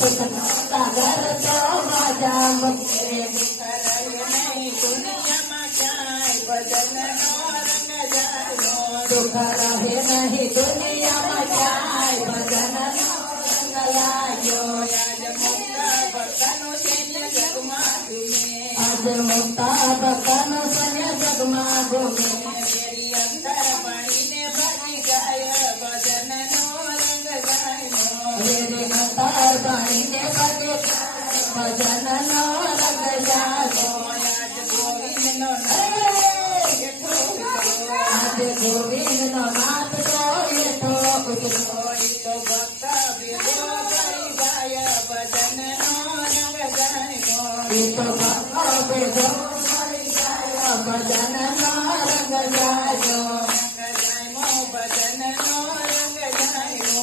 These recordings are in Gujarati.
સુખનો સાગર તો માજા વગેરે દુનિયામાં ક્યાંય ભજનનો રંગ જાયો સુખ રહે નહીં દુનિયામાં ક્યાંય ભજનનો રંગ લાગ્યો આજ મુક્ત ભક્તનો સૈન્ય જગમાં ઘૂમે આજે મુક્તા ભક્તનો સૈન્ય જગમાં ઘૂમે મેરી અંતર પાણીને ભાગી જાય ભજનનો રંગ જાયો વેરી અંતર પાણીને પગે ભજનનો રંગ જાગ્યો આજ ગોવિંદનો આજે ગોવિંદનો નાથ તો એઠો ઉતરો તો ભક્ત ભેગો કરી જાય ભજનનો રંગ જાયો એ તો ભક્તો ભેગો મળી જાય ભજનનો રંગ જાગ્યો ભજનનો રંગ જાયો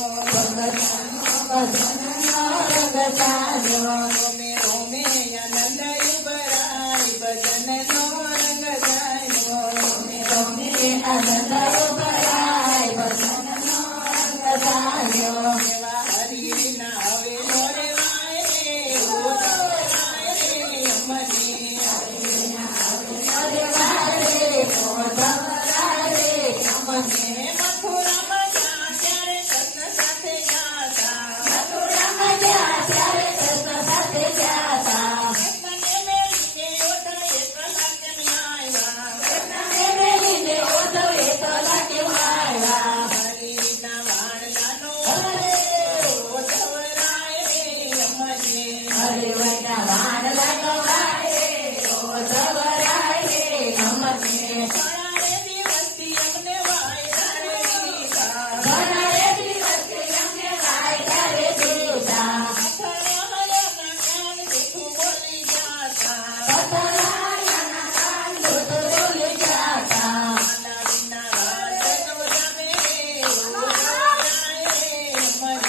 ભજનનો રંગ જાગ્યો રોમે રોમે આનંદ ઉભરાય ભજનનો રંગ જાયો રોમે આનંદ ઉભરાય ભજનનો રંગ જાગ્યો એવા હરિના હવે મોરે વાય રે ઓ વાય રે અમને અરે વારે ઓ ધવરાય રે અમને મથુરામાં જ્યાં ત્યારે કૃષ્ણ સાથે જાતા મથુરામાં ગયા ત્યારે કૃષ્ણ સાથે ગયા તા કૃષ્ણને મેળીને ઓઢ એકલા કેમ આવ્યા કૃષ્ણને મેલીને ઓઢો એકલા કેમ આવ્યા હરિના વાણલાનો અરે ઓઢવરાય રે અમને હરે વૈના વાણલા ગવાય રે ઓ ધવરાય રે અમને ઘણા રે દિવસથી અમને વાયડા રે દીધા ઘણા રે દિવસથી અમને વાયદા રે દીધા અથડામણના કાન જૂઠું બોલી જાતા પતરાયાના કાન દૂધ બોલી જાતા લાવીના રાજનો જામે રે ઓઢવરાય રે અમને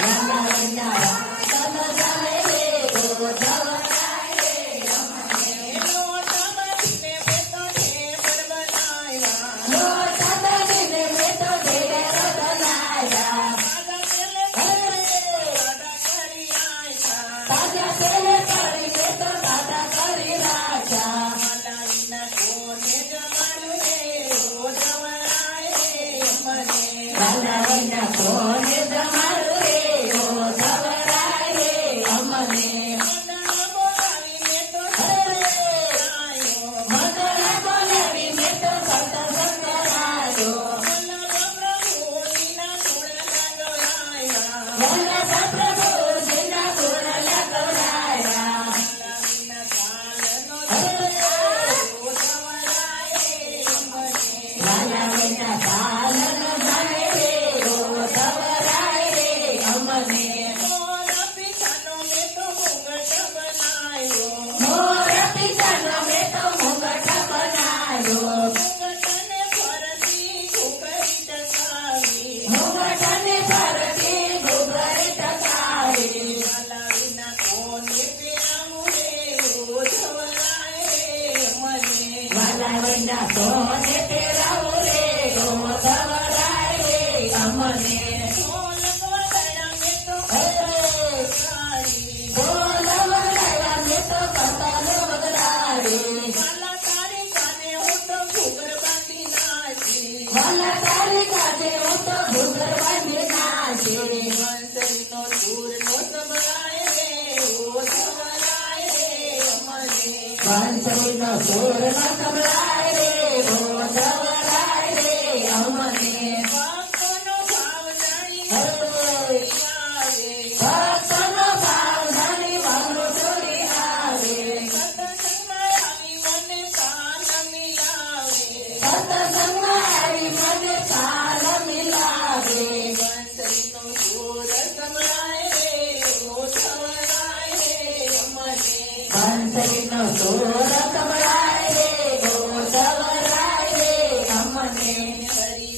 રાણા વૈના વાણલા જાય રે ઓ ધવરાય રે અમને લોટા મારીને બેતો ઢેબર બનાવ્યા લોટા બનીને મેં તો ઢેર બનાવ્યા દાદા પેલે દાદા કરી આયા તાજા તેલે કરીને તો દાદા કરી રાખ્યા લાવીના કોને જમાડ્યું રે ઓઢવરાય રે અમને રાણા વૈના કોને જમાડું રે ઓ ધવરાય રે અમને મંડળ બોલાવીને તો આયો મંડળ બોલાવીને તો સત્સંગ કરાયો પ્રભુજીના ગુણ લગાવ્યા વલ્લભ પ્રભુજીના ગુણ લગાવ્યા લાવીના કાલનો ઓઢવરાય રે અમને રાણા વૈના કાલનો જાણે રે ઓ ધવરાય રે અમને મોર પિતાનો મેં તો મુગટ બનાવ્યો મોર પિતાનો મેં તો મુગટ બનાવ્યો મુગટને ફરતી ઘૂઘરી ટકાવી મુગટને ફરતી ઘૂઘરી ટકાવી લાવીના કોને પેરાવું રે ઓઢવરાય રે મને વાલા વૈના કોને પહેરાવું રે ઓ ધવરાય રે અમને ઢોલ વગાડ્યા મેં તો હે ગાડી બોલ વગાડ્યા મેં તો કતારો વગાડી માલા તારી કાને હું તો ઘૂઘર બાંધી નાચી વાલા તારી કાઢે હું તો ઘૂઘર બાંધી નાચી વંસરીનો સૂરનો સંભળાય રે ઓઢવરાય રે મને વાંસળીનો સૂર ન સંભળાય રે ઓ ધવરાય રે અમને ભક્તોનો ભાવ જાણી હે આવે ભક્તનો ભાવ જાણી વાલો છોડી આવે સત્સંગમાં આવી મને કાન મિલાવે સત્સંગમાં આવી મને કાલ મિલાવે વંસરીનો સૂર સંભળાય રે ઓઢવરાય રે મને વાંસળીનો સૂર સંભળાય રે ઓ ધવરાય રે અમને હરિ